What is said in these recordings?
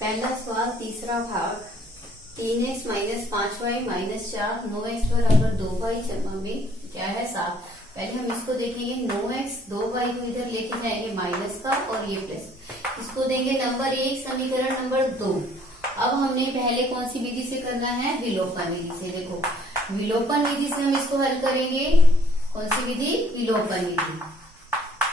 पहला सवाल तीसरा भाग 3x minus 5y minus 4 9x बराबर 2y जमा में क्या है 7। पहले हम इसको देखेंगे 9x 2y को इधर लेके जाएंगे माइनस का और ये प्लस, इसको देंगे नंबर 1 समीकरण नंबर 2। अब हमने पहले कौन सी विधि से करना है, विलोपन विधि से। देखो विलोपन विधि से हम इसको हल करेंगे। कौन सी विधि, विलोपन विधि।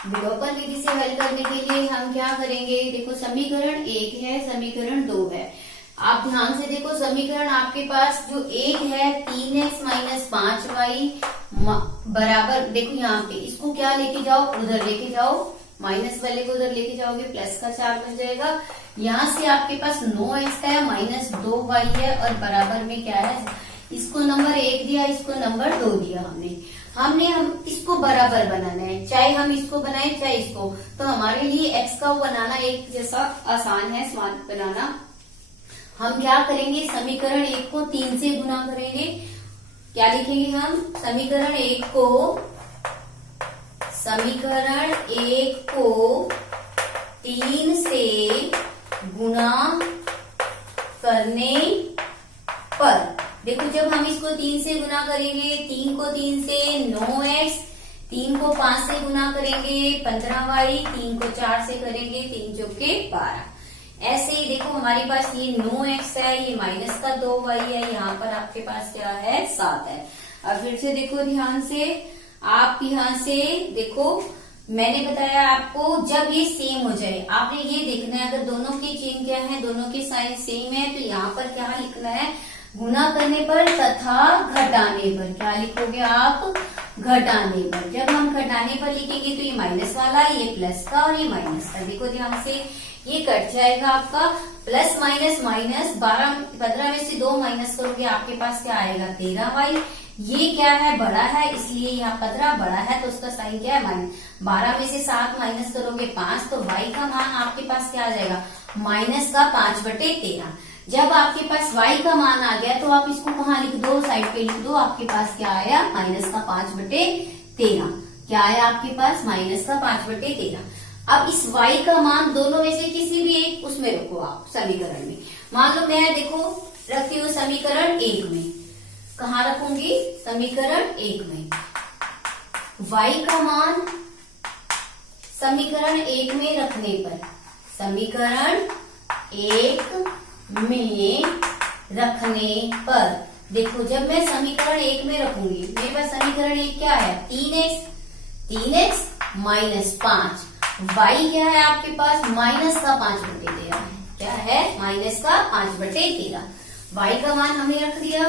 विलोपन विधि से हल करने के लिए हम क्या करेंगे, देखो समीकरण 1 है, समीकरण 2 है। आप ध्यान से देखो समीकरण आपके पास जो 1 है 3x माइनस 5y बराबर, देखो यहाँ पे इसको क्या लेके जाओ, उधर लेके जाओ, माइनस वाले को उधर लेके जाओगे प्लस का 4 बन जाएगा। यहाँ से आपके पास 9x है माइनस 2y है और बराबर में क्या है, इसको नंबर 1 दिया, इसको नंबर 2 दिया। हम इसको बराबर बनाना है, चाहे हम इसको बनाए चाहे इसको। तो हमारे लिए x का बनाना एक जैसा आसान है बनाना। हम क्या करेंगे, समीकरण 1 को 3 से गुना करेंगे। क्या लिखेंगे हम, समीकरण 1 को 3 से गुना करने पर, देखो जब हम इसको 3 से गुना करेंगे, 3 को 3 से 9x, 3 को 5 से गुना करेंगे 15y, 3 को 4 से करेंगे 3 चौके 12। ऐसे ही देखो हमारे पास ये 9x है, ये माइनस का 2y है, यहाँ पर आपके पास क्या है 7 है। अब फिर से देखो ध्यान से, आप यहाँ से देखो मैंने बताया आपको जब ये सेम हो जाए आपने ये देखना है, अगर दोनों के चिन्ह क्या है, दोनों के साइन सेम है तो यहाँ पर क्या लिखना है, गुना करने पर तथा घटाने पर। क्या लिखोगे आप, घटाने पर। जब हम घटाने पर लिखेंगे तो ये माइनस वाला, ये प्लस का और ये माइनस का, देखो ध्यान से ये कट जाएगा आपका। प्लस माइनस माइनस 15 में से 2 माइनस करोगे आपके पास क्या आएगा 13y। ये क्या है, बड़ा है, इसलिए यहाँ 15 बड़ा है तो उसका साइन क्या है माइनस। 12 में से 7 माइनस करोगे 5, तो y का मान आपके पास क्या आ जाएगा, माइनस का 5/13। जब आपके पास y का मान आ गया तो आप इसको कहाँ लिख दो, साइड पे लिख दो। आपके पास क्या आया, माइनस का 5/13। क्या आया आपके पास, माइनस का 5/13। अब इस y का मान दोनों में से किसी भी एक उसमें रखो आप समीकरण में। मान लो मैं देखो रखती हूँ समीकरण 1 में, कहाँ रखूंगी, समीकरण 1 में। y का मान समीकरण 1 में रखने पर, समीकरण 1 में रखने पर देखो जब मैं समीकरण 1 में रखूंगी, मेरे पास समीकरण 1 क्या है, 3x माइनस 5, y क्या है आपके पास, माइनस का 5/13 है। क्या है, माइनस का 5/13। y का मान हमने रख दिया।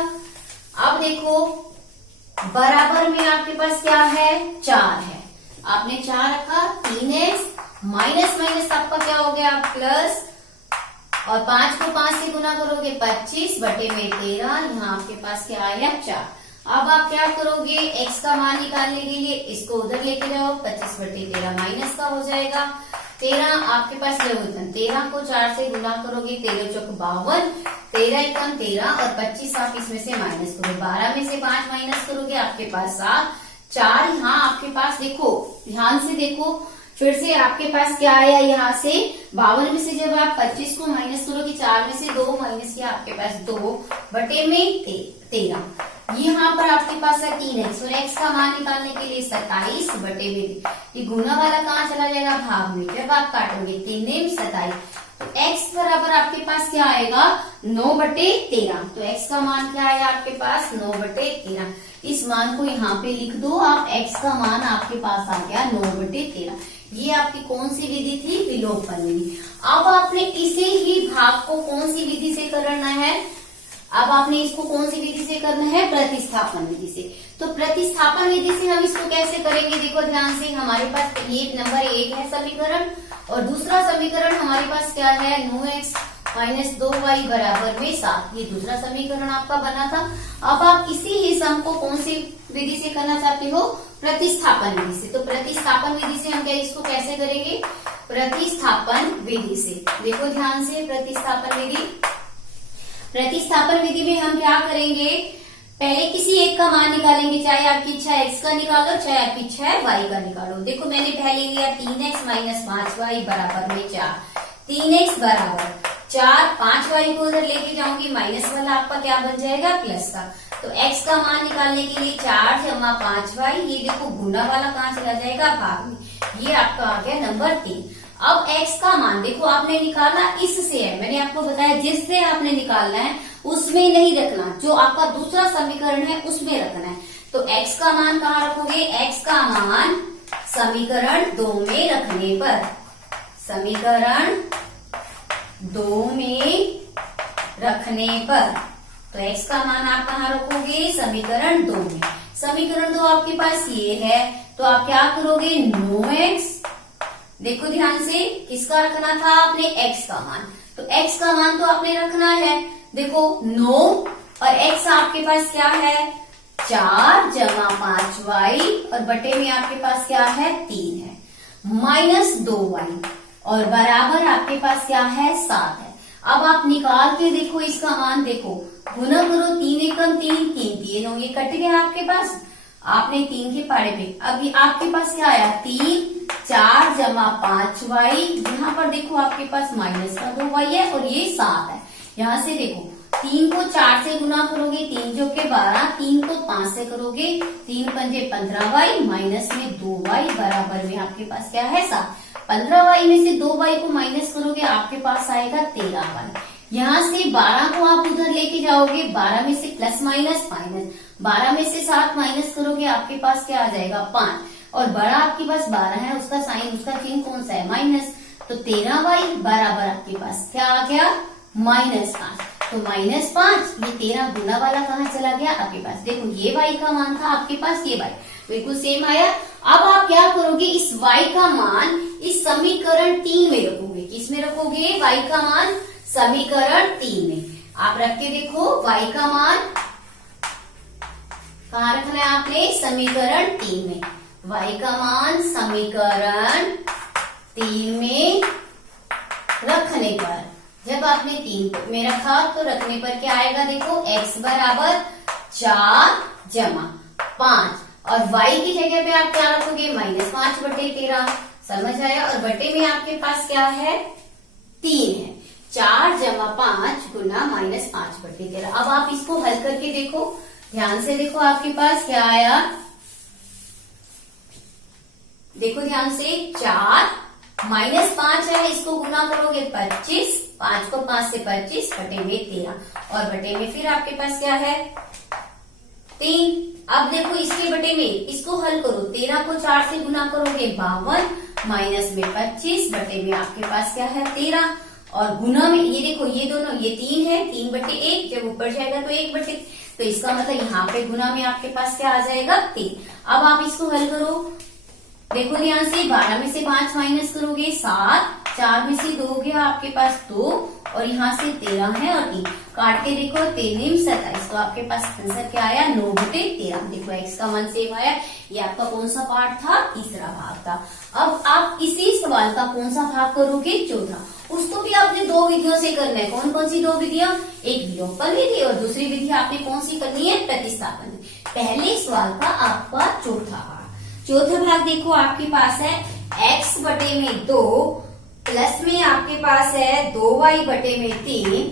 अब देखो बराबर में आपके पास क्या है, 4 है, आपने 4 रखा। 3x माइनस माइनस आपका क्या हो गया, प्लस, और 5 को 5 से गुना करोगे 25/13। यहाँ आपके पास क्या आया 4। अब आप क्या करोगे, x का मान निकालने के लिए इसको उधर लेके जाओ, 25/13 माइनस का हो जाएगा 13। आपके पास लघुत्तम 13 को 4 से गुना करोगे 13 चौक 52, 13 एकम 13 और 25 आप इसमें से माइनस करोगे, 12 में से 5 माइनस करोगे आपके पास 7, 4 यहाँ आपके पास देखो ध्यान से देखो, फिर से आपके पास क्या आया, यहाँ से 52 में से जब आप 25 को माइनस करोगे 4 में से 2 माइनस किया आपके पास 2/13। यहाँ पर आपके पास है 3x और x का मान निकालने के लिए 27/13। ये गुना वाला कहाँ चला जाएगा, भाग में। जब आप काटोगे 3 में 27 तो x बराबर आपके पास क्या आएगा 9/13। तो x का मान क्या आया आपके पास 9/13। इस मान को यहाँ पे लिख दो आप, x का मान आपके पास आ गया 9/13। ये आपकी कौन सी विधि थी, विलोपन विधि। अब आपने इसे ही भाग को कौन सी विधि से करना है, अब आपने इसको कौन सी विधि से करना है, प्रतिस्थापन विधि से। तो प्रतिस्थापन विधि से हम इसको कैसे करेंगे, देखो ध्यान से, हमारे पास ये नंबर 1 है समीकरण और दूसरा समीकरण हमारे पास क्या है, 9x माइनस 2y बराबर में 7। ये दूसरा समीकरण आपका बना था। अब आप इसी ही सम को कौन सी विधि से करना चाहते हो, प्रतिस्थापन विधि से। तो प्रतिस्थापन विधि से हम क्या इसको कैसे करेंगे, प्रतिस्थापन विधि से। देखो ध्यान से, प्रतिस्थापन विधि में हम क्या करेंगे, पहले किसी एक का मान निकालेंगे, चाहे आपकी इच्छा x का निकालो चाहे आपकी इच्छा है y का निकालो। देखो मैंने पहले लिया 3x माइनस 5y बराबर में 4। 3x बराबर 4 5y को उधर लेके जाऊंगी, माइनस वाला आपका क्या बन जाएगा प्लस का। तो x का मान निकालने के लिए 4 जमा 5y, ये देखो गुना वाला कहाँ चला जाएगा भाग में, ये आपका आ गया नंबर 3। अब x का मान देखो आपने निकाला इससे है, मैंने आपको बताया जिससे आपने निकालना है उसमें नहीं रखना, जो आपका दूसरा समीकरण है उसमें रखना है। तो x का मान कहाँ रखोगे, x का मान समीकरण 2 में रखने पर, समीकरण 2 में रखने पर, तो x का मान आप कहाँ रखोगे, समीकरण 2 में। समीकरण 2 आपके पास ये है, तो आप क्या करोगे, 9x, देखो ध्यान से किसका रखना था आपने, x का मान, तो x का मान तो आपने रखना है, देखो 9 और x आपके पास क्या है 4 जमा 5y और बटे में आपके पास क्या है 3 है, माइनस 2y और बराबर आपके पास क्या है 7 है। अब आप निकाल के देखो इसका मान, देखो गुना करो, 3 एकम 3, 3 3 ये कट गया आपके पास, आपने 3 के पाड़े पे, अभी आपके पास क्या आया 3 4 जमा 5y, यहाँ पर देखो आपके पास माइनस का 2y है और ये 7 है। यहाँ से देखो 3 को 4 से गुना करोगे, 3 जो के 12, 3 को 5 से करोगे, 3 पंजे 15y माइनस में 2y बराबर में आपके पास क्या है 7। 15y में से 2y को माइनस करोगे आपके पास आएगा 13y। यहाँ से 12 को आप उधर लेके जाओगे, 12 में से प्लस माइनस माइनस, 12 में से 7 माइनस करोगे आपके पास क्या आ जाएगा 5, और बड़ा आपके पास 12 है, उसका साइन उसका चिन्ह कौन सा है माइनस, तो 13y बराबर आपके पास क्या आ गया -5। तो -5 ये 13 गुना वाला कहाँ चला गया आपके पास, देखो ये y का मान था आपके पास, ये y बिल्कुल सेम आया। अब आप क्या करोगे, इस y का मान इस समीकरण 3 में रखोगे, किस में रखोगे, y का मान समीकरण 3 में। आप रख के देखो y का मान कहाँ रखना है आपने, समीकरण 3 में, y का मान समीकरण 3 में रखने पर, जब आपने 3 में रखा तो रखने पर क्या आएगा, देखो x बराबर 4 जमा 5 और y की जगह पे आप क्या रखोगे -5 बटे 13, समझ आया, और बटे में आपके पास क्या है 3 है, 4 जमा 5 गुना -5 बटे 13। अब आप इसको हल करके देखो, ध्यान से देखो आपके पास क्या आया, देखो ध्यान से 4 -5 है, इसको गुना करोगे 25, 5 को 5 से 25 बटे में 13 और बटे में फिर आपके पास क्या है 3। अब देखो इसके बटे में इसको हल करो, 13 को 4 से गुना करोगे 52 माइनस में 25 बटे में आपके पास क्या है 13 और गुना में ये देखो ये दोनों ये 3 है, 3 बटे 1, जब ऊपर जाएगा तो 1 बटे, तो इसका मतलब यहाँ पे गुना में आपके पास क्या आ जाएगा 3। अब आप इसको हल करो, देखो ध्यान से 12 में से 5 माइनस करोगे 7, 4 में से 2 गया आपके पास 2 और यहाँ से 13 है और 3 काट के देखो 3 27, तो आपके पास आंसर क्या आया 9 बटे 13। देखो x का मान सेम आया, ये आपका कौन सा पार्ट था, तीसरा भाग था। अब आप इसी सवाल का कौन सा भाग करोगे, चौथा, उसको भी आपने 2 विधियों से करना है। कौन कौन सी 2 विधियां, एक विलोपन विधि और दूसरी विधि आपने कौन सी करनी है, प्रतिस्थापन। पहले सवाल का आपका चौथा भाग, चौथा भाग देखो आपके पास है x बटे में 2 प्लस में आपके पास है 2y बटे में 3,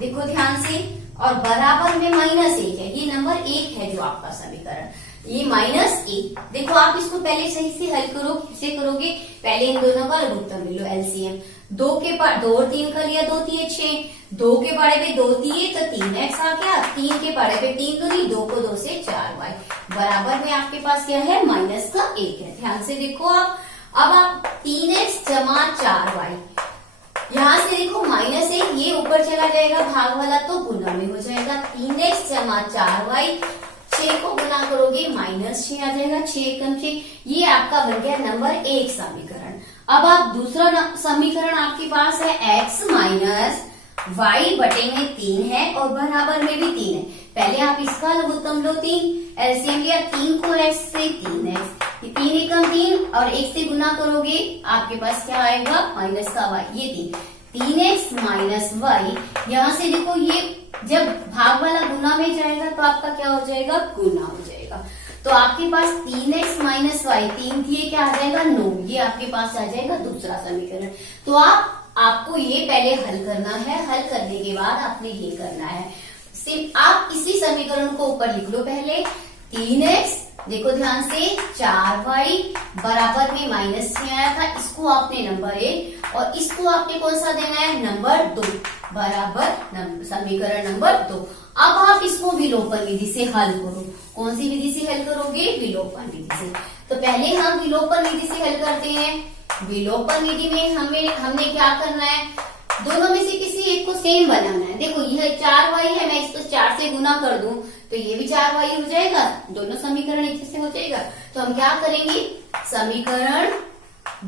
देखो ध्यान से, और बराबर में -1 है, ये नंबर 1 है जो आपका समीकरण, ये -1। देखो आप इसको पहले सही से हल करो, किससे करोगे, पहले इन दोनों का लघुत्तम ले लो एलसीएम, 2 के पार 2 और 3 का लिया, 2 3 6, 2 के पारे पे 2 3 तो 3x आ गया, 3 के पारे पे 3 दूनी 2 को 2 से 4y बराबर में आपके पास क्या है -1 है। ध्यान से देखो आप, अब आप 3x जमा 4y, यहाँ से देखो -1 ये ऊपर चला जाएगा भाग वाला तो गुना में हो जाएगा, 3x जमा 4y 6 को गुना करोगे -6 आ जाएगा, 6 कम 6, ये आपका बन गया नंबर 1 समीकरण। अब आप दूसरा समीकरण आपके पास है x माइनस y बटे में 3 है और बराबर में भी 3 है। पहले आप इसका लघुत्तम लो, 3 एलसीएम लिया, 3 को x से 3x, 3 एकम 3 और 1 से गुना करोगे आपके पास क्या आएगा माइनस का y, ये 3x माइनस y, यहाँ से देखो ये जब भाग वाला गुना में जाएगा तो आपका क्या हो जाएगा गुना हो जाएगा, तो आपके पास 3x माइनस y, 3 थी क्या आ जाएगा 9, ये आपके पास आ जाएगा दूसरा समीकरण। तो आप आपको ये पहले हल करना है, हल करने के बाद आपने ये करना है। सिर्फ आप इसी समीकरण को ऊपर लिख लो पहले। 3x, देखो ध्यान से, 4y बराबर में -6 आया था, इसको आपने नंबर 1 और इसको आपने कौन सा देना है, नंबर 2 बराबर समीकरण नंबर 2। अब आप इसको विलोपन विधि से हल करो। कौन सी विधि से हल करोगे, विलोपन विधि से। तो पहले हम विलोपन विधि से हल करते हैं। विलोपन विधि में हमने क्या करना है, दोनों में से किसी एक को सेम बनाना है। देखो यह 4y है, मैं इसको 4 से गुना कर दूं तो ये भी 4y हो जाएगा, दोनों समीकरण एक जैसे हो जाएगा। तो हम क्या करेंगे, समीकरण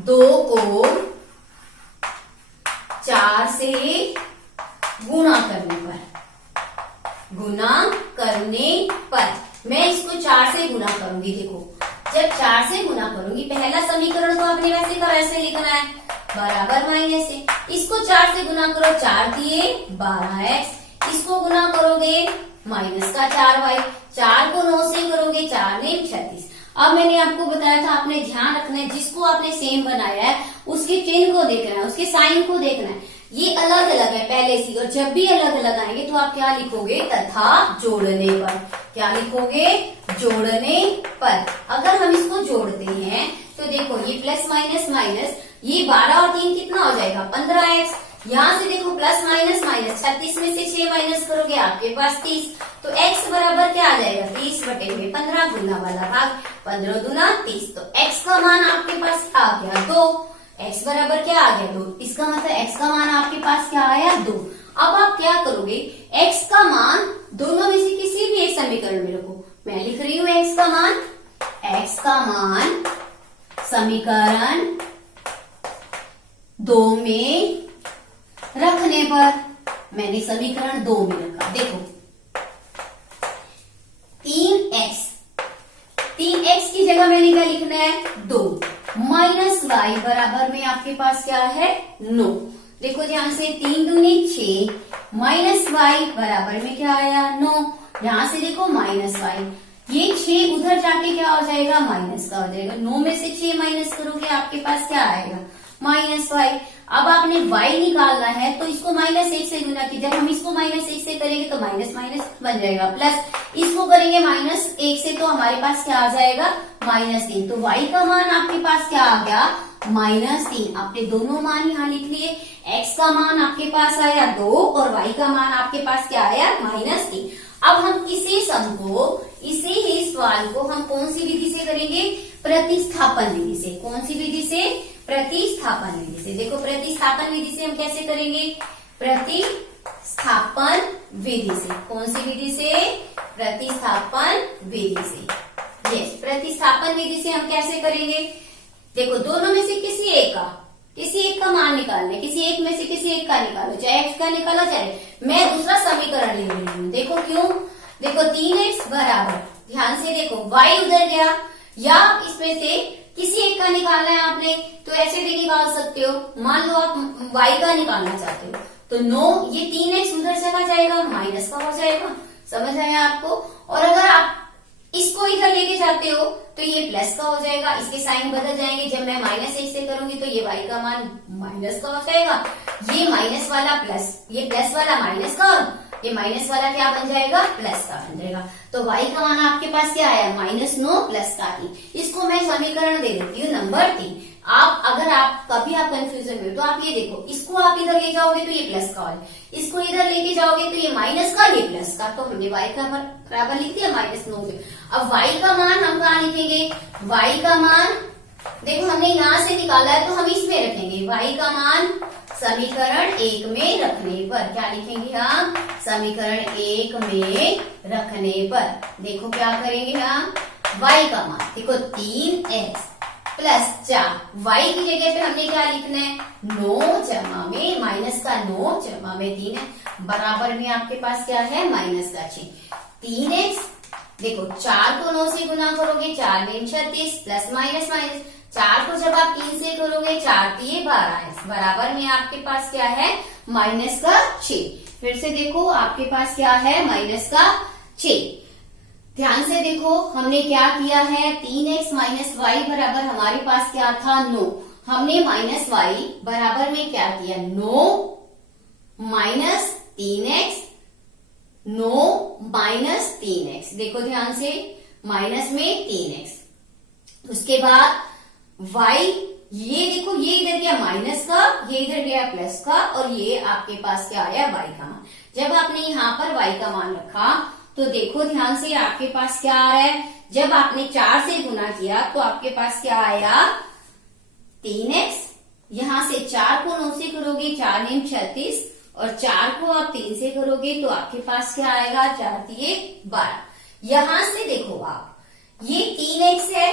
2 को 4 से गुणा करने पर मैं इसको 4 से गुणा करूंगी। देखो जब 4 से गुना करूंगी, पहला समीकरण तो आपने वैसे का वैसे लिखना है, बराबर -है। इसको 4 से गुना करो, 4 दिए 12x, इसको गुना करोगे -4y, 4 को 9 से करोगे, 4 ने 36। अब मैंने आपको बताया था आपने ध्यान रखना है, जिसको आपने सेम बनाया है उसके चिन्ह को देखना है, उसके साइन को देखना है। ये अलग अलग है पहले से, और जब भी अलग अलग आएंगे तो आप क्या लिखोगे, तथा जोड़ने पर। क्या लिखोगे, जोड़ने पर। अगर हम इसको जोड़ते हैं तो देखो ये प्लस माइनस माइनस, ये 12 और 3 कितना हो जाएगा, 15x। यहाँ से देखो प्लस माइनस माइनस, 36 में से 6 माइनस करोगे आपके पास 30। तो x बराबर क्या आ जाएगा, 30 बटे में 15, गुना वाला भाग, 15 दूना 30। तो x का मान आपके पास आ गया 2। x बराबर क्या आ गया, 2। इसका मतलब x का मान आपके पास क्या आया, 2। अब आप क्या करोगे, x का मान दोनों में से किसी भी एक समीकरण में रखो। मैं लिख रही हूँ x का मान समीकरण 2 में रखने पर, मैंने समीकरण 2 में रखा। देखो 3x की जगह मैंने क्या लिखना है, 2 -y बराबर में आपके पास क्या है, 9। देखो ध्यान से, 3 दूनी 6, -y बराबर में क्या आया, 9। यहां से देखो -y, ये 6 उधर जाके क्या हो जाएगा, माइनस का हो जाएगा। 9 में से 6 माइनस करोगे आपके पास क्या आएगा, -y। अब आपने y निकालना है तो इसको -1 से गुना कीजिए। जब हम इसको -1 से करेंगे तो माइनस माइनस बन जाएगा प्लस, इसको करेंगे -1 से तो हमारे पास क्या आ जाएगा, -3। तो y का मान आपके पास क्या आ गया, -3। आपने दोनों मान यहाँ लिख लिए। x का मान आपके पास आया 2 और y का मान आपके पास क्या आया, -3। अब हम इसी सम को, इसी ही सवाल को हम कौन सी विधि से करेंगे, प्रतिस्थापन विधि से। कौन सी विधि से, प्रतिस्थापन विधि से। देखो प्रतिस्थापन विधि से हम कैसे करेंगे, प्रतिस्थापन विधि से। कौन सी विधि से, प्रतिस्थापन विधि से। यस, प्रतिस्थापन विधि से हम कैसे करेंगे, देखो दोनों में से किसी एक का मान निकालना है, किसी एक में से किसी एक का निकालो, चाहे x का निकालो चाहे, मैं दूसरा समीकरण ले रही हूँ। देखो क्यों, देखो 3x बराबर, ध्यान से देखो y उधर गया, या इसमें से किसी एक का निकालना है आपने, तो ऐसे भी निकाल सकते हो। मान लो आप y का निकालना चाहते हो तो 9, ये 3x उधर चला जाएगा, माइनस का हो जाएगा। समझ आया आपको। और अगर आप इसको इधर लेके जाते हो तो ये प्लस का हो जाएगा, इसके साइन बदल जाएंगे। जब मैं -1 से करूंगी तो ये y का मान माइनस का हो जाएगा, ये माइनस वाला प्लस, ये प्लस वाला माइनस का, और ये माइनस वाला क्या बन जाएगा, प्लस का बन जाएगा। तो y का मान आपके पास क्या आया, -9 प्लस का 3। इसको मैं समीकरण दे देती हूँ नंबर 3। अगर आप कभी आप कंफ्यूजन में हो तो आप ये देखो, इसको आप इधर ले जाओगे तो ये प्लस का है, इसको इधर लेके जाओगे तो ये माइनस का, ये प्लस का। तो हमने y का बराबर लिख दिया -9 से। अब y का मान हम कहाँ लिखेंगे, y का मान देखो हमने यहाँ से निकाला है तो हम इसमें रखेंगे। y का मान समीकरण 1 में रखने पर, क्या लिखेंगे हम, समीकरण 1 में रखने पर। देखो क्या करेंगे हम, y का मान देखो 3x प्लस 4, y की जगह पे हमने क्या लिखना है, 9 जमा में माइनस का 9 जमा में 3 है, बराबर में आपके पास क्या है, माइनस का 6। 3x देखो 4 को 9 से गुना करोगे, 4 में 36 प्लस माइनस माइनस, 4 को जब आप 3 से करोगे, 4 3 12, बराबर में आपके पास क्या है, माइनस का 6। फिर से देखो आपके पास क्या है, माइनस का 6। ध्यान से देखो हमने क्या किया है, 3x माइनस y बराबर हमारे पास क्या था, 9। हमने माइनस वाई बराबर में क्या किया, 9 माइनस 3x, 9 माइनस 3x। देखो ध्यान से, माइनस में 3x। उसके बाद y, ये देखो ये इधर गया माइनस का, ये इधर गया प्लस का, और ये आपके पास क्या आया, y का मान। जब आपने यहाँ पर y का मान रखा तो देखो ध्यान से आपके पास क्या आ रहा है, जब आपने 4 से गुना किया तो आपके पास क्या आया, 3x। यहां से 4 को 9 से करोगे, 4 9 36, और 4 को आप 3 से करोगे तो आपके पास क्या आएगा, 4 3 12। यहां से देखो आप, ये 3x है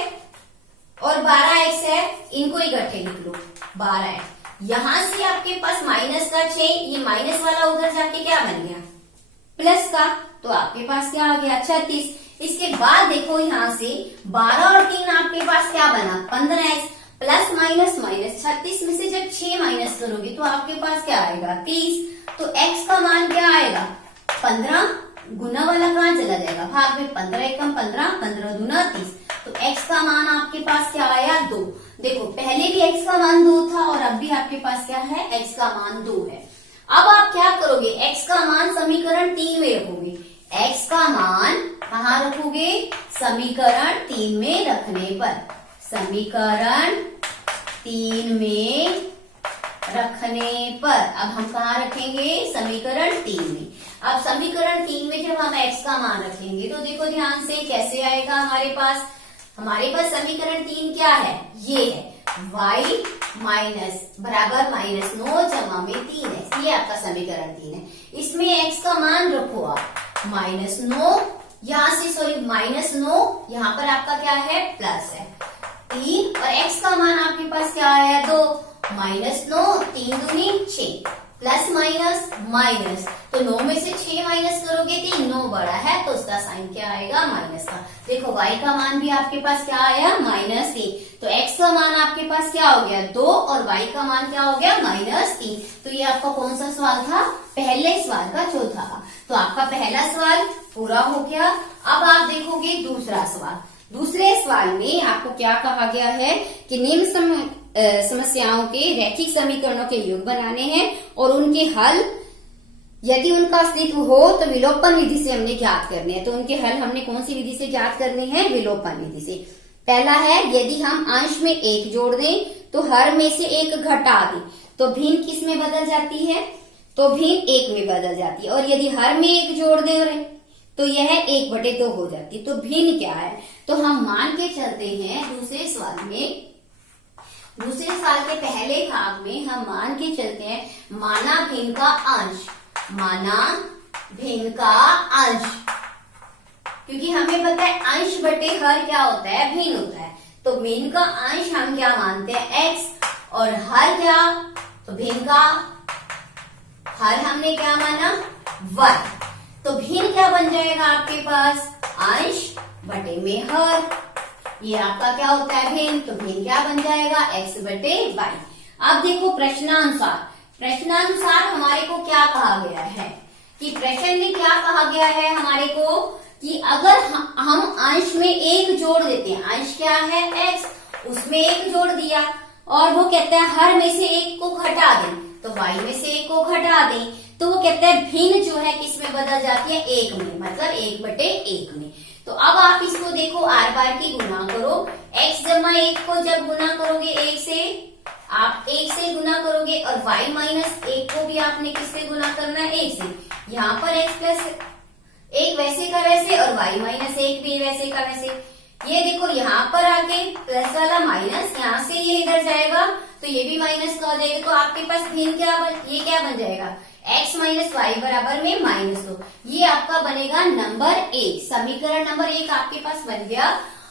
और 12x है, इनको इकट्ठे लिख लो, 12 है। यहां से आपके पास माइनस का 6, ये माइनस वाला उधर जाके क्या बन गया, प्लस का, तो आपके पास क्या आ गया, 36। इसके बाद देखो यहाँ से 12 और 3 आपके पास क्या बना, 15x, प्लस माइनस माइनस, 36 में से जब 6 माइनस करोगे तो आपके पास क्या आएगा, 30। तो x का मान क्या आएगा, 15, गुना वाला कहाँ चला जाएगा, भाग में, 15 एकम 15, 15 दूना 30। तो x का मान आपके पास क्या आया, 2। देखो पहले भी x का मान 2 था और अब भी आपके पास क्या है, x का मान 2 है। अब आप क्या करोगे, x का मान समीकरण 3 में रखोगे। x का मान कहाँ रखोगे, समीकरण 3 में रखने पर, समीकरण 3 में रखने पर। अब हम कहाँ रखेंगे, समीकरण 3 में। अब समीकरण 3 में जब हम x का मान रखेंगे तो देखो ध्यान से कैसे आएगा, हमारे पास समीकरण 3 क्या है, ये है y माइनस बराबर माइनस 9 जमा में 3x, ये आपका समीकरण 3 है। इसमें x का मान रखो आप, -9, यहाँ से सॉरी -9, यहाँ पर आपका क्या है, प्लस है 3, और x का मान आपके पास क्या आया, 2, -9, 3 दूनी 6, प्लस माइनस माइनस, तो 9 में से 6 माइनस करोगे 3, 9 बड़ा है तो उसका साइन क्या आएगा, माइनस का। देखो y का मान भी आपके पास क्या आया, -3, तो x का मान आपके पास क्या हो गया, 2, और y का मान क्या हो गया, -3। तो ये आपका कौन सा सवाल था, पहले सवाल का चौथा। तो आपका पहला सवाल पूरा हो गया। अब आप देखोगे दूसरा सवाल। दूसरे सवाल में आपको क्या कहा गया है कि निम्न समस्याओं के रैखिक समीकरणों के योग बनाने हैं और उनके हल यदि उनका अस्तित्व हो तो विलोपन विधि से हमने ज्ञात करने हैं। तो उनके हल हमने कौन सी विधि से ज्ञात करने हैं, विलोपन विधि से। पहला है, यदि हम अंश में 1 जोड़ दें तो हर में से 1 घटा दें तो भिन्न किस में बदल जाती है, तो भिन्न 1 में बदल जाती है। और यदि हर में 1 जोड़ दें तो यह 1/2 हो जाती है। तो भिन्न क्या है, तो हम मान के चलते हैं दूसरे सवाल में, दूसरे सवाल के पहले भाग में हम मान के चलते हैं माना भिन्न का अंश, माना भिन्न का अंश, क्योंकि हमें पता है अंश बटे हर क्या होता है, भिन्न होता है। तो भिन्न का अंश हम क्या मानते हैं, x, और हर क्या, तो भिन्न का हर हमने क्या माना, y। तो भिन्न क्या बन जाएगा आपके पास, अंश बटे में हर, ये आपका क्या होता है भिन्न, तो भिन्न क्या बन जाएगा, x बटे y। अब देखो प्रश्नानुसार, प्रश्नानुसार हमारे को क्या कहा गया है कि प्रश्न में क्या कहा गया है हमारे को कि अगर हम अंश में 1 जोड़ देते हैं, अंश क्या है x, उसमें 1 जोड़ दिया और वो कहता है हर में से 1 को घटा दें, तो y में से 1 को घटा दें, तो वो कहता है भिन्न जो है किस में बदल जाती है, 1 में, मतलब 1/1 में। तो अब आप इसको देखो आर बार की गुना करो, x जमा 1 को जब गुना करोगे 1 से, आप 1 से गुना करोगे, और y माइनस 1 को भी आपने किससे गुना करना है, 1 से। यहाँ पर x प्लस 1 वैसे का वैसे और y माइनस 1 भी वैसे का वैसे। ये देखो यहाँ पर आके प्लस वाला माइनस, यहाँ से ये इधर जाएगा तो ये भी माइनस का हो जाएगा। तो आपके पास भिन्न ये क्या बन जाएगा, x माइनस वाई बराबर में -2। ये आपका बनेगा नंबर 1, समीकरण नंबर 1 आपके पास बन गया।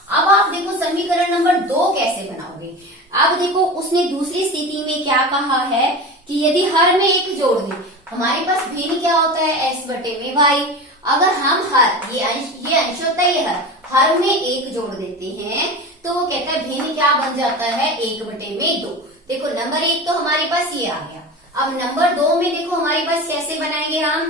अब आप देखो समीकरण नंबर 2 कैसे बनाओगे। अब देखो उसने दूसरी स्थिति में क्या कहा है कि यदि हर में 1 जोड़ दें, हमारे पास भिन्न क्या होता है, x बटे में y। अगर हम हर, ये अंश होता है, ये हर में 1 जोड़ देते हैं तो वो कहता है भिन्न क्या बन जाता है, 1/2। देखो नंबर 1 तो हमारे पास ये आ गया। अब नंबर 2 में देखो हमारे पास कैसे बनाएंगे हम,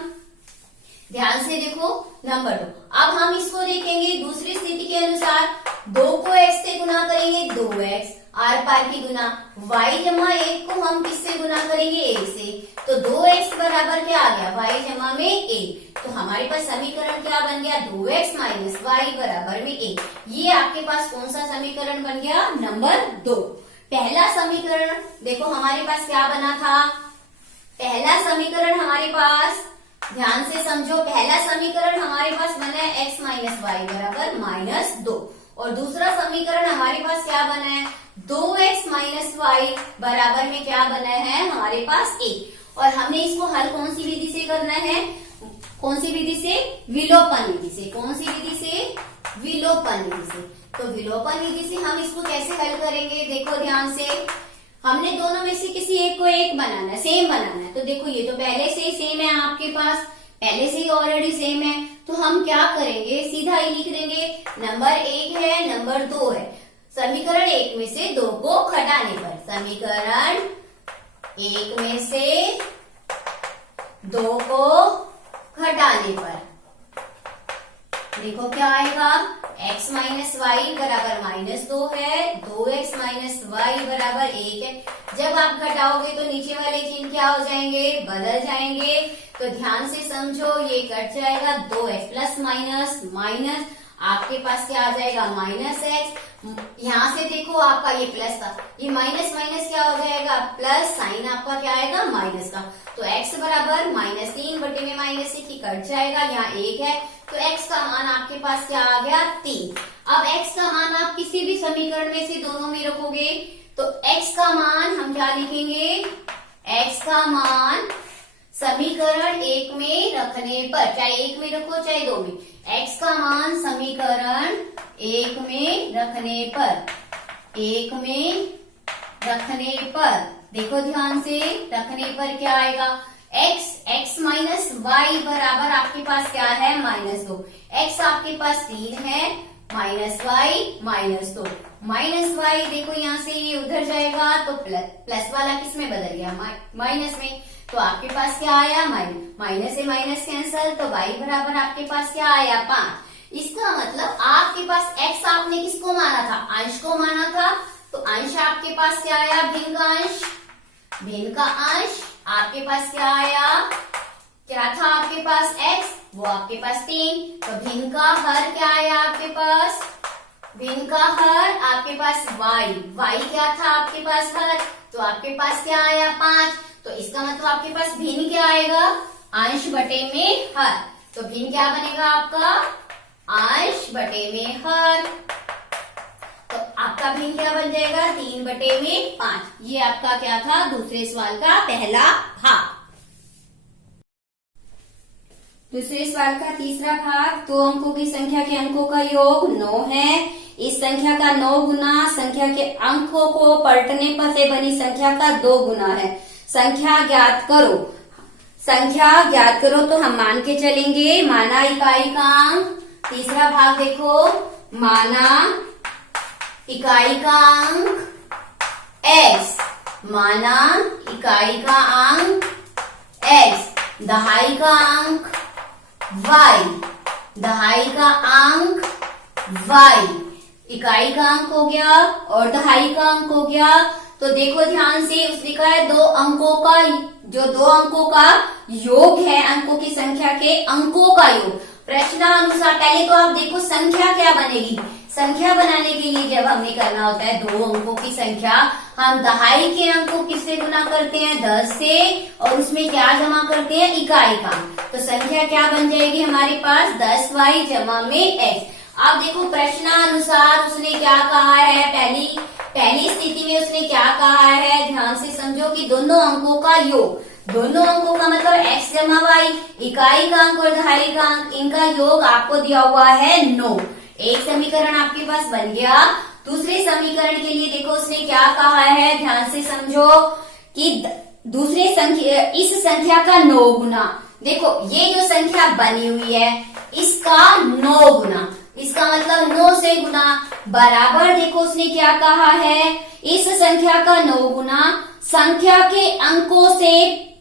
ध्यान से देखो नंबर 2। अब हम इसको देखेंगे दूसरी स्थिति के अनुसार, 2 को x से गुना करेंगे 2x, आर पार की गुना, y जमा 1 को हम किससे गुना करेंगे, 1 से, तो 2x बराबर क्या आ गया, y जमा में a। तो हमारे पास समीकरण क्या बन गया, 2x माइनस y बराबर में a। ये आपके पास कौन सा समीकरण बन गया, नंबर 2। पहला समीकरण देखो हमारे पास क्या बना था, पहला समीकरण हमारे पास, ध्यान से समझो, पहला समीकरण हमारे पास बना है x माइनस वाई बराबर -2, और दूसरा समीकरण हमारे पास क्या बना है, 2x माइनस वाई बराबर में क्या बना है हमारे पास a। और हमने इसको हल कौन सी विधि से करना है, कौन सी विधि से, विलोपन विधि से। कौन सी विधि से, विलोपन विधि से। तो विलोपन विधि से हम इसको कैसे हल करेंगे, देखो ध्यान से, हमने दोनों में से किसी एक को एक बनाना है, सेम बनाना है। तो देखो ये तो पहले से ही सेम है आपके पास, पहले से ही ऑलरेडी सेम है, तो हम क्या करेंगे, सीधा ही लिख देंगे, नंबर 1 है, नंबर 2 है, समीकरण 1 में से 2 को घटाने पर, समीकरण 1 में से 2 को घटाने पर देखो क्या आएगा, x माइनस वाई बराबर -2 है, 2x माइनस वाई बराबर 1 है। जब आप घटाओगे तो नीचे वाले चिन्ह क्या हो जाएंगे, बदल जाएंगे। तो ध्यान से समझो, ये कट जाएगा, 2x प्लस माइनस माइनस, आपके पास क्या आ जाएगा, -x। यहाँ से देखो आपका ये प्लस था, ये माइनस माइनस क्या हो जाएगा, प्लस, साइन आपका क्या आएगा, माइनस का। तो x बराबर -3 बटे में -1 कट जाएगा, यहाँ 1 है, तो x का मान आपके पास क्या आ गया, 3। अब x का मान आप किसी भी समीकरण में से दोनों में रखोगे, तो x का मान हम क्या लिखेंगे, x का मान समीकरण 1 में रखने पर, चाहे 1 में रखो चाहे 2 में, x का मान समीकरण 1 में रखने पर, 1 में रखने पर, देखो ध्यान से, रखने पर क्या आएगा, x माइनस वाई बराबर आपके पास क्या है, -2, x आपके पास 3 है, माइनस वाई -2, माइनस वाई देखो यहाँ से ये उधर जाएगा, तो प्लस वाला किस में बदल गया, माइनस में, तो आपके पास क्या आया, माइनस से माइनस कैंसल, तो y बराबर आपके पास क्या आया, 5। इसका मतलब आपके पास x आपने किसको माना था, अंश को माना था, तो अंश आपके पास क्या आया, भिन्न का अंश, भिन्न का अंश आपके पास क्या आया, क्या था आपके पास x, वो आपके पास 3, तो भिन्न का हर क्या आया आपके पास, भिन्न का हर आपके पास y क्या था आपके पास हर, तो आपके पास क्या आया, 5। तो इसका मतलब आपके पास भिन्न क्या आएगा, अंश बटे में हर, तो भिन्न क्या बनेगा आपका, अंश बटे में हर, तो आपका भिन्न क्या बन जाएगा, 3 बटे में 5। ये आपका क्या था, दूसरे सवाल का पहला भाग। दूसरे सवाल का तीसरा भाग, 2 अंकों की संख्या के अंकों का योग 9 है। इस संख्या का 9 गुना संख्या के अंकों को पलटने पर से बनी संख्या का 2 गुना है। संख्या ज्ञात करो। संख्या ज्ञात करो तो हम मान के चलेंगे, माना इकाई का अंक। तीसरा भाग देखो, माना इकाई का अंक x, माना इकाई का अंक x, दहाई का अंक y, दहाई का अंक y, इकाई का अंक हो गया और दहाई का अंक हो गया। तो देखो ध्यान से, उसने कहा है 2 अंकों का, जो 2 अंकों का योग है, अंकों की संख्या के अंकों का योग। प्रश्नानुसार पहले तो आप देखो संख्या क्या बनेगी। संख्या बनाने के लिए जब हमें करना होता है 2 अंकों की संख्या, हम दहाई के अंकों किससे गुना करते हैं, 10 से, और उसमें क्या जमा करते हैं, इकाई का। तो संख्या क्या बन जाएगी हमारे पास, 10y जमा में x। अब देखो प्रश्नानुसार उसने क्या कहा है, पहली स्थिति में उसने क्या कहा है, ध्यान से समझो कि दोनों अंकों का योग, दोनों अंकों का मतलब x जमा y, इकाई का अंक और दहाई का अंक, इनका योग आपको दिया हुआ है 9। एक समीकरण आपके पास बन गया। दूसरे समीकरण के लिए देखो उसने क्या कहा है, ध्यान से समझो कि दूसरे संख्या, इस संख्या का 9 गुना, देखो ये जो संख्या बनी हुई है इसका 9 गुना, इसका मतलब 9 से गुना, बराबर देखो उसने क्या कहा है, इस संख्या का 9 गुना संख्या के अंकों से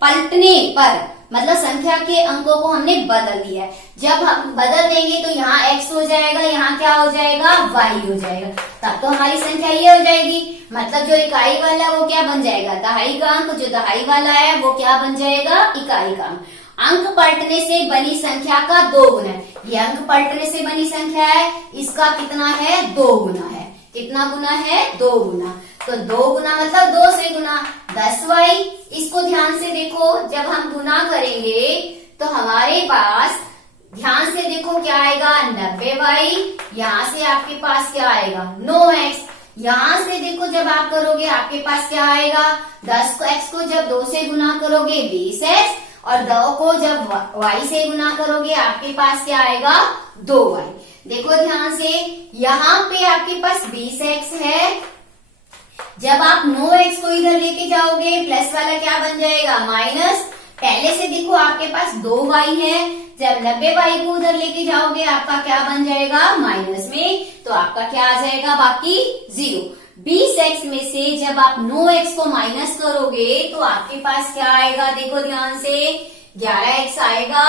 पलटने पर, मतलब संख्या के अंकों को हमने बदल दिया है। जब हम बदल देंगे तो यहाँ x हो जाएगा, यहाँ क्या हो जाएगा, y हो जाएगा, तब तो हमारी संख्या ये हो जाएगी। मतलब जो इकाई वाला है वो क्या बन जाएगा, दहाई का अंक, जो दहाई वाला है वो क्या बन जाएगा, इकाई का अंक। अंक पलटने से बनी संख्या का 2 गुना है। ये अंक पलटने से बनी संख्या है, इसका कितना है, 2 गुना है। कितना गुना है, 2 गुना। तो 2 गुना मतलब 2 से गुना, 10y। इसको ध्यान से देखो, जब हम गुना करेंगे तो हमारे पास ध्यान से देखो क्या आएगा, 90y। यहाँ से आपके पास क्या आएगा, 9x। यहाँ से देखो जब आप करोगे आपके पास क्या आएगा, 10x को जब 2 से गुना करोगे 20x, और 2 को जब y से गुना करोगे आपके पास क्या आएगा, 2y। देखो ध्यान से, यहाँ पे आपके पास 20x है, जब आप 9x को इधर लेके जाओगे प्लस वाला क्या बन जाएगा, माइनस। पहले से देखो आपके पास 2y है, जब 90y को उधर लेके जाओगे आपका क्या बन जाएगा, माइनस में, तो आपका क्या आ जाएगा, बाकी 0। 20x में से जब आप 9x को माइनस करोगे तो आपके पास क्या आएगा, देखो ध्यान से, 11x आएगा।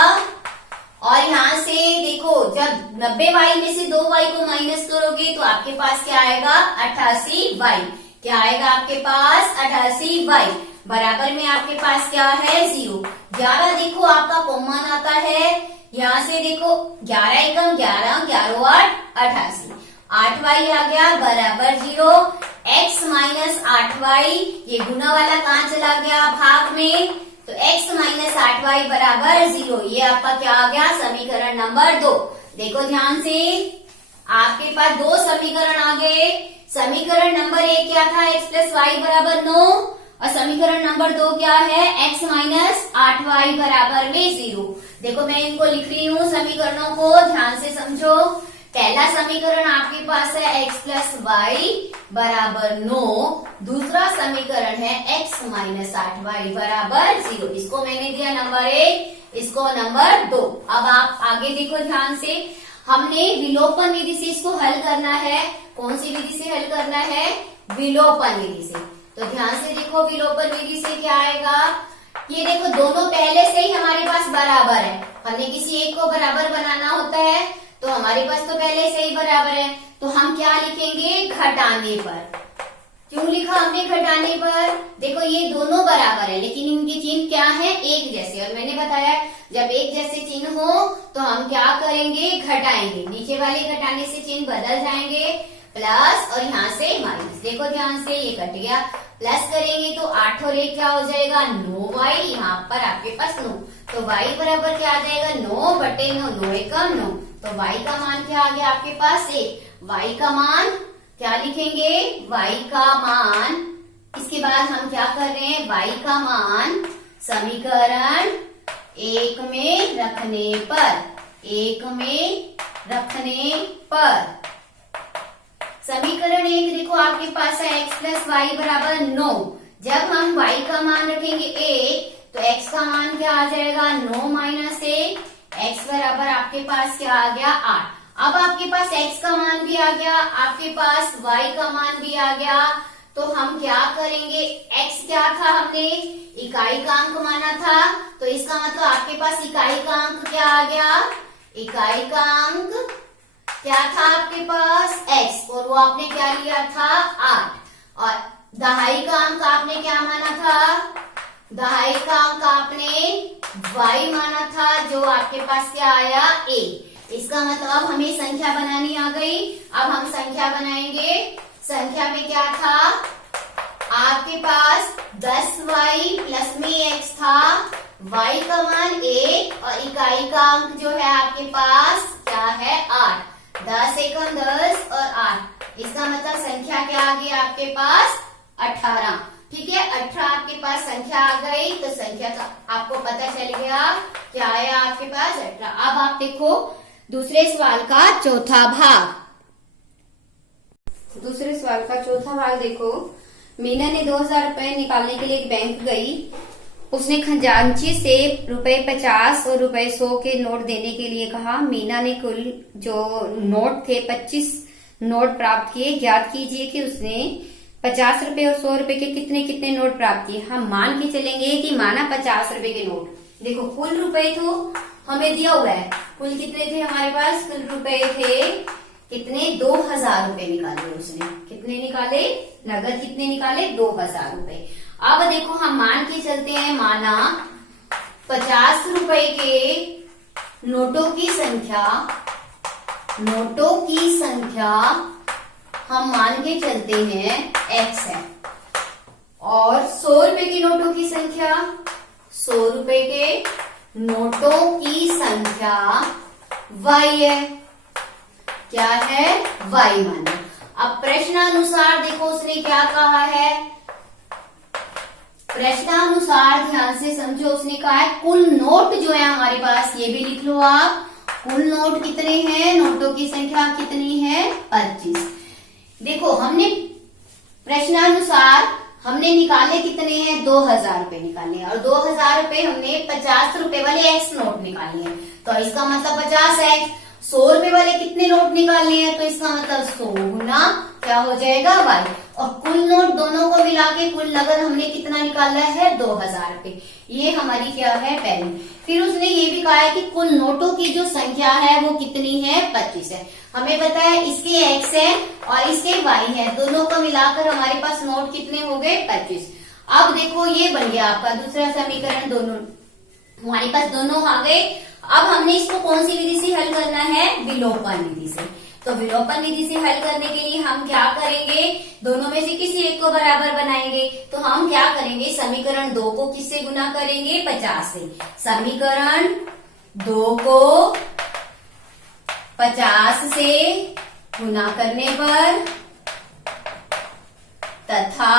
और यहाँ से देखो जब 90y में से 2y को माइनस करोगे तो आपके पास क्या आएगा, 88y। क्या आएगा आपके पास, 88y। बराबर में आपके पास क्या है, 0। 11 देखो आपका कॉमन आता है, यहाँ से देखो 11 एकम 11, 11 8, 88। 8y आ गया बराबर 0। x माइनस 8y, ये गुना वाला कहाँ चला गया, भाग में, तो x माइनस 8y बराबर 0। ये आपका क्या आ गया, समीकरण नंबर 2। देखो ध्यान से, आपके पास 2 समीकरण आ गए। समीकरण नंबर 1 क्या था, x प्लस वाई बराबर 9, और समीकरण नंबर 2 क्या है, x माइनस 8y बराबर में 0। देखो मैं इनको लिख रही हूँ समीकरणों को, ध्यान से समझो। पहला समीकरण आपके पास है x प्लस वाई बराबर 9, दूसरा समीकरण है x माइनस 8y बराबर 0। इसको मैंने दिया नंबर 1, इसको नंबर 2। अब आप आगे देखो ध्यान से, हमने विलोपन विधि से इसको हल करना है। कौन सी विधि से हल करना है, विलोपन विधि से। तो ध्यान से देखो, विलोपन विधि से क्या आएगा, ये देखो दोनों पहले से ही हमारे पास बराबर है। हमने किसी एक को बराबर बनाना होता है तो हमारे पास तो पहले से ही बराबर है, तो हम क्या लिखेंगे, घटाने पर। क्यों लिखा हमने घटाने पर, देखो ये दोनों बराबर है लेकिन इनके चिन्ह क्या है, एक जैसे। और मैंने बताया जब एक जैसे चिन्ह हो तो हम क्या करेंगे, घटाएंगे। नीचे वाले घटाने से चिन्ह बदल जाएंगे, प्लस और यहाँ से माइनस। देखो ध्यान से, ये कट गया, प्लस करेंगे तो 8 और 1 क्या हो जाएगा, 9y। यहाँ पर आपके पास 9, तो y बराबर क्या आ जाएगा, 9 बटे 9, 9 एकम 9। तो y का मान क्या आ गया आपके पास, 1। y का मान क्या लिखेंगे, y का मान, इसके बाद हम क्या कर रहे हैं, y का मान समीकरण 1 में रखने पर, 1 में रखने पर, समीकरण 1 देखो आपके पास है x प्लस वाई बराबर 9। जब हम y का मान रखेंगे 1 तो x का मान क्या आ जाएगा, 9 माइनस 1, x बराबर आपके पास क्या आ गया, 8। अब आपके पास x का मान भी आ गया, आपके पास y का मान भी आ गया, तो हम क्या करेंगे, x क्या था, हमने इकाई का अंक माना था, तो इसका मतलब आपके पास इकाई का अंक क्या आ गया, इकाई का अंक क्या था आपके पास, x, और वो आपने क्या लिया था, 8। और दहाई का अंक आपने क्या माना था, दहाई का अंक आपने y माना था, जो आपके पास क्या आया, a। इसका मतलब हमें संख्या बनानी आ गई। अब हम संख्या बनाएंगे। संख्या में क्या था, आपके पास 10y प्लस में x था, y का मान 1 और इकाई का अंक जो है आपके पास क्या है, 8। 10 एकम 10 और 8, इसका मतलब संख्या क्या आ गई आपके पास, 18। ठीक है, 18 आपके पास संख्या आ गई, तो संख्या का आपको पता चल गया क्या आया आपके पास, 18। अब आप देखो दूसरे सवाल का चौथा भाग। दूसरे सवाल का चौथा भाग देखो, मीना ने 2000 रुपए निकालने के लिए एक बैंक गई। उसने खजांची से रुपए 50 और रुपए 100 के नोट देने के लिए कहा। मीना ने कुल जो नोट थे 25 नोट प्राप्त किए। ज्ञात कीजिए कि उसने 50 रुपए और 100 रुपए के कितने कितने नोट प्राप्त किए। हम मान के चलेंगे कि माना 50 रुपए के नोट, देखो कुल रुपए तो हमें दिया हुआ है, कुल कितने थे हमारे पास, कुल रुपए थे कितने, 2000 रुपए निकाले उसने, कितने निकाले, नगद कितने निकाले, 2000 रुपए। अब देखो हम मान के चलते हैं, माना 50 रुपए के नोटों की संख्या, नोटों की संख्या हम मान के चलते हैं x है, और 100 रुपए की नोटों की संख्या, 100 रुपए के नोटों की संख्या y है, क्या है, y माना। अब प्रश्नानुसार देखो उसने क्या कहा है, प्रश्नानुसार ध्यान से समझो, उसने कहा है कुल नोट जो है हमारे पास, ये भी लिख लो आप, कुल नोट कितने हैं, नोटों की संख्या कितनी है, 25। देखो हमने प्रश्नानुसार हमने निकाले कितने हैं, 2000 रुपए निकाले हैं, और 2000 रुपए हमने 50 रुपए वाले एक्स नोट निकाले हैं, तो इसका मतलब 50x। 100 रुपए वाले कितने नोट निकालने हैं, तो इसका मतलब 100 गुना क्या हो जाएगा, y। और कुल नोट दोनों को मिला के कुल नगद हमने कितना निकाला है, 2000 रुपए। ये हमारी क्या है, पहली। फिर उसने ये भी कहा है कि कुल नोटों की जो संख्या है वो कितनी है, 25 है। हमें पता है इसके x है और इसके y है, दोनों को मिलाकर हमारे पास नोट कितने हो गए, 25। अब देखो ये बन गया आपका दूसरा समीकरण, दोनों हमारे पास दोनों आ गए। अब हमने इसको कौन सी विधि से हल करना है, विलोपन विधि से। तो विलोपन विधि से हल करने के लिए हम क्या करेंगे, दोनों में से किसी एक को बराबर बनाएंगे। तो हम क्या करेंगे, समीकरण 2 को किससे गुना करेंगे, 50 से। समीकरण 2 को 50 से गुना करने पर तथा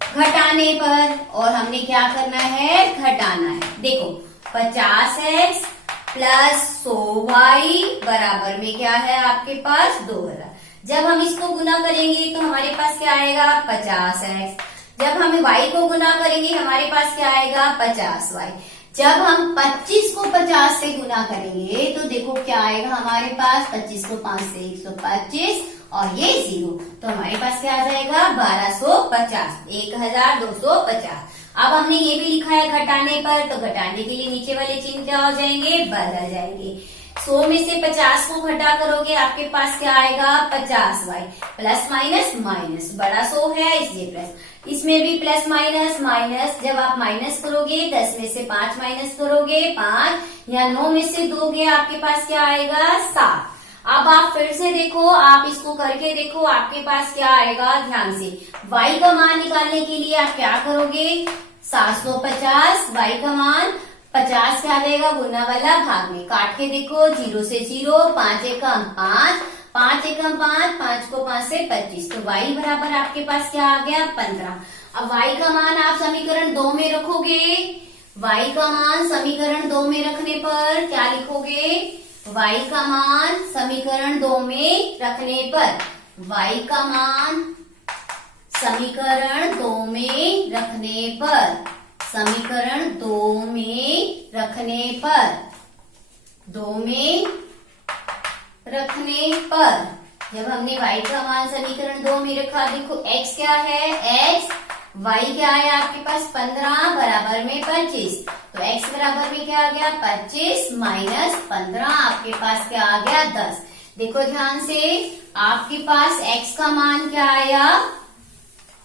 घटाने पर, और हमने क्या करना है, घटाना है। देखो 50x प्लस 100y बराबर में क्या है आपके पास, 2000। जब हम इसको गुना करेंगे तो हमारे पास क्या आएगा, 50x। जब हम y को गुना करेंगे हमारे पास क्या आएगा, 50y। जब हम 25 को 50 से गुना करेंगे तो देखो क्या आएगा हमारे पास, 25 को 5 से 125 और ये 0, तो हमारे पास क्या आ जाएगा, 1250, 1250। अब हमने ये भी लिखा है घटाने पर, तो घटाने के लिए नीचे वाले चिन्ह क्या हो जाएंगे, बदल जाएंगे। 100 में से 50 को घटा करोगे आपके पास क्या आएगा, 50y। प्लस माइनस माइनस, बड़ा 100 है इसलिए प्लस, इसमें भी प्लस माइनस माइनस। जब आप माइनस करोगे 10 में से 5 माइनस करोगे 5, या 9 में से दोगे आपके पास क्या आएगा, 7। अब आप फिर से देखो, आप इसको करके देखो आपके पास क्या आएगा, ध्यान से। y का मान निकालने के लिए आप क्या करोगे, 750, y का मान 50 क्या आ जाएगा, गुना वाला भाग में, काट के देखो 0 से 0, 5 एकम 5, 5 एकम 5, 5 को 5 से 25, तो y बराबर आपके पास क्या आ गया, 15। अब y का मान आप समीकरण 2 में रखोगे, y का मान समीकरण 2 में रखने पर क्या लिखोगे, y का मान समीकरण 2 में रखने पर, y का मान समीकरण 2 में रखने पर, समीकरण 2 में रखने पर, 2 में रखने पर, जब हमने y का मान समीकरण 2 में रखा, देखो x क्या है, x, y क्या है आपके पास 15 बराबर में 25, तो x बराबर में क्या आ गया, 25 माइनस 15, आपके पास क्या आ गया, 10। देखो ध्यान से, आपके पास x का मान क्या आया,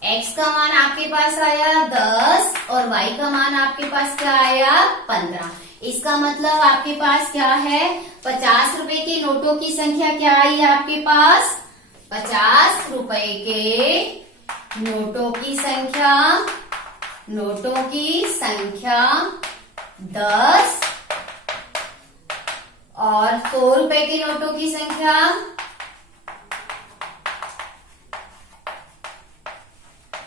x का मान आपके पास आया 10 और y का मान आपके पास क्या आया, 15। इसका मतलब आपके पास क्या है, 50 रुपए के नोटों की संख्या क्या आई आपके पास, 50 रुपए के नोटों की संख्या, नोटों की संख्या 10 और 100 रुपए के नोटों की संख्या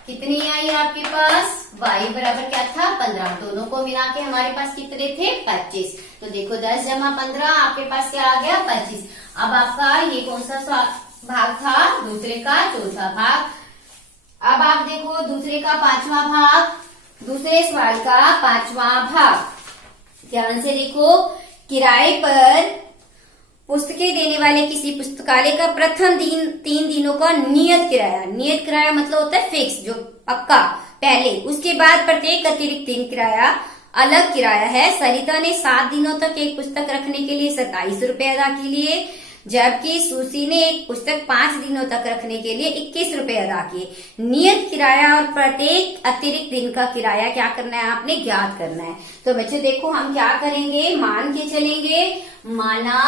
कितनी आई आपके पास, y बराबर क्या था, 15। दोनों को मिला के हमारे पास कितने थे, 25। तो देखो 10 जमा 15 आपके पास क्या आ गया, 25। अब आपका ये कौन सा भाग था, दूसरे का चौथा भाग। अब आप देखो दूसरे का 5वां भाग, दूसरे सवाल का 5वां भाग, ध्यान से देखो। किराए पर पुस्तकें देने वाले किसी पुस्तकालय का प्रथम 3 दिनों का नियत किराया, नियत किराया मतलब होता है फिक्स, जो पक्का पहले, उसके बाद प्रत्येक अतिरिक्त दिन किराया अलग किराया है। सरिता ने 7 दिनों तक एक पुस्तक रखने के लिए 27 रुपए अदा किए, जबकि सुशी ने एक पुस्तक 5 दिनों तक रखने के लिए 21 रुपए अदा किए। नियत किराया और प्रत्येक अतिरिक्त दिन का किराया क्या करना है, आपने ज्ञात करना है। तो बच्चे देखो हम क्या करेंगे, मान के चलेंगे। माना,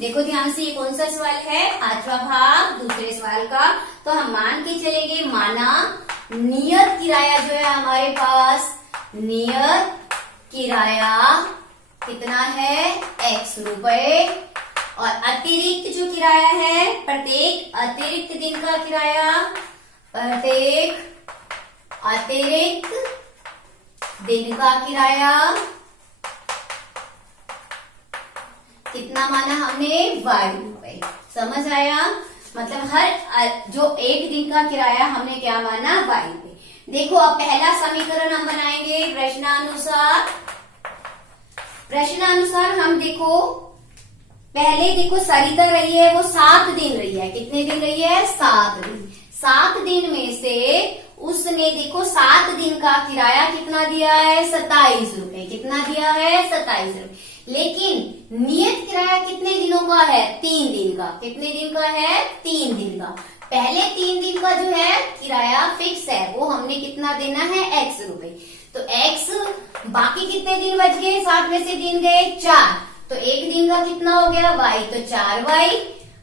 देखो ध्यान से, ये कौन सा सवाल है, 5वां भाग दूसरे सवाल का। तो हम मान के चलेंगे, माना नियत किराया जो है हमारे पास, नियत किराया कितना है, x रुपए, और अतिरिक्त जो किराया है, प्रत्येक अतिरिक्त दिन का किराया, प्रत्येक अतिरिक्त दिन का किराया कितना माना हमने, y रुपए। समझ आया, मतलब हर जो एक दिन का किराया हमने क्या माना, y रुपए। देखो अब पहला समीकरण हम बनाएंगे प्रश्नानुसार। प्रश्नानुसार हम देखो, पहले देखो सरिता रही है वो 7 दिन रही है, कितने दिन रही है, 7 दिन। 7 दिन में से उसने देखो 7 दिन का किराया कितना दिया है, 27 रुपए। कितना दिया है, 27 रुपए। लेकिन नियत किराया कितने दिनों का है, 3 दिन का। कितने दिन का है, 3 दिन का। पहले 3 दिन का जो है किराया फिक्स है, वो हमने कितना देना है, x रुपए। तो x, बाकी कितने दिन बच गए, 7 में से दिन गए 4, तो एक दिन का कितना हो गया, y, तो 4y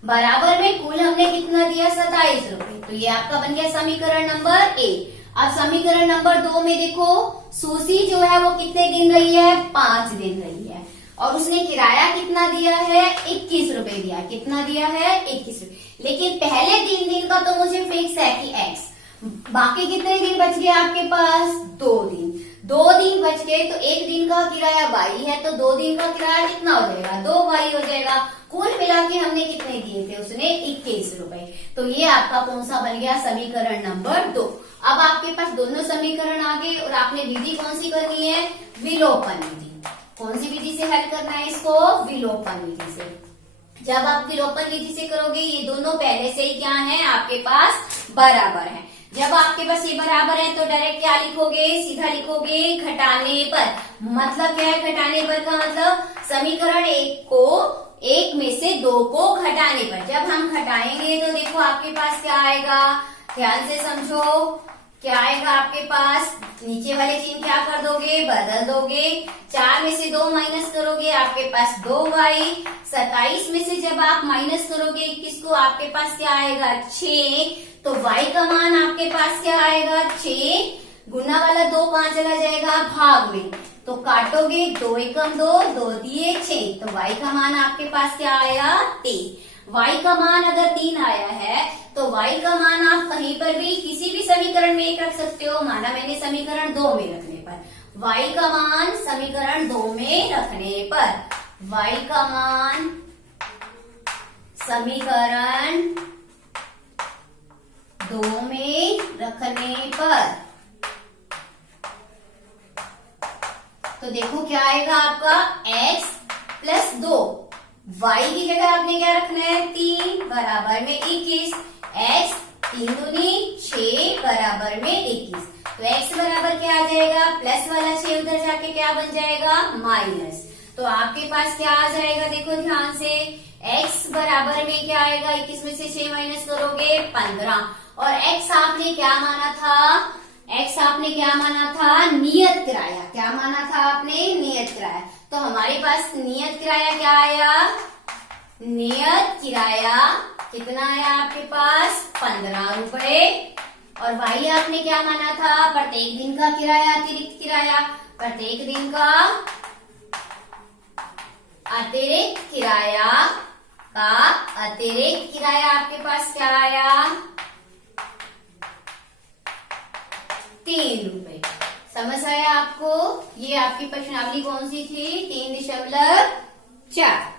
बराबर में कुल हमने कितना दिया, 27 रुपए। तो ये आपका बन गया समीकरण नंबर 1। अब समीकरण नंबर 2 में देखो, सुशी जो है वो कितने दिन रही है, 5 दिन रही है, और उसने किराया कितना दिया है, 21 रुपए दिया। कितना दिया है, 21 रुपए। लेकिन पहले 3 दिन का तो मुझे फिक्स है कि x, बाकी कितने दिन बच गए आपके पास, 2 दिन। 2 दिन बच गए, तो एक दिन का किराया y है, तो 2 दिन का किराया कितना हो जाएगा, 2y हो जाएगा। कुल मिला के हमने कितने दिए थे, उसने 21 रुपए। तो ये आपका कौन सा बन गया, समीकरण नंबर 2। अब आपके पास दोनों समीकरण आ गए, और आपने विधि कौन सी करनी है, विलोपन विधि। कौन सी विधि से हल करना है इसको, विलोपन विधि से। जब आप विलोपन विधि से करोगे, ये दोनों पहले से ही क्या है आपके पास, बराबर है। जब आपके पास ये बराबर है तो डायरेक्ट क्या लिखोगे, सीधा लिखोगे घटाने पर। मतलब क्या है घटाने पर का मतलब, समीकरण 1 को 1 में से 2 को घटाने पर। जब हम घटाएंगे तो देखो आपके पास क्या आएगा, ध्यान से समझो, क्या आएगा आपके पास, नीचे वाले चिन्ह क्या कर दोगे, बदल दोगे। 4 में से 2 माइनस करोगे, आपके पास 2y। 27 में से जब आप माइनस करोगे 21 को, आपके पास क्या आएगा, 6। तो y का मान आपके पास क्या आएगा, 6। गुना वाला 2 कहाँ चला जाएगा, भाग में, तो काटोगे, 2 एकम 2, 2 दिए 6, तो y का मान आपके पास क्या आया, 3। y का मान अगर 3 आया है तो y का मान आप कहीं पर भी किसी भी समीकरण में एक रख सकते हो। माना मैंने समीकरण 2 में रखने पर, y का मान समीकरण 2 में रखने पर, y का मान समीकरण 2 में रखने पर, तो देखो क्या आएगा आपका, x प्लस 2, y की जगह आपने क्या रखना है, 3 बराबर में 21, x 3 दूनी 6 बराबर में 21। तो x बराबर क्या आ जाएगा, प्लस वाला 6 उधर जाके क्या बन जाएगा, माइनस। तो आपके पास क्या आ जाएगा, देखो ध्यान से, x बराबर में क्या आएगा, 21 में से 6 माइनस करोगे 15, और x आपने क्या माना था, x आपने क्या माना था, नियत किराया। क्या माना था आपने, नियत किराया। तो हमारे पास नियत किराया क्या आया, नियत किराया कितना आया आपके पास, 15 रुपए। और y आपने क्या माना था, प्रत्येक दिन का किराया, अतिरिक्त किराया। प्रत्येक दिन का अतिरिक्त किराया का अतिरिक्त किराया आपके पास क्या आया, 3 रुपए। समझ आया आपको। ये आपकी प्रश्नावली कौन सी थी, 3.4।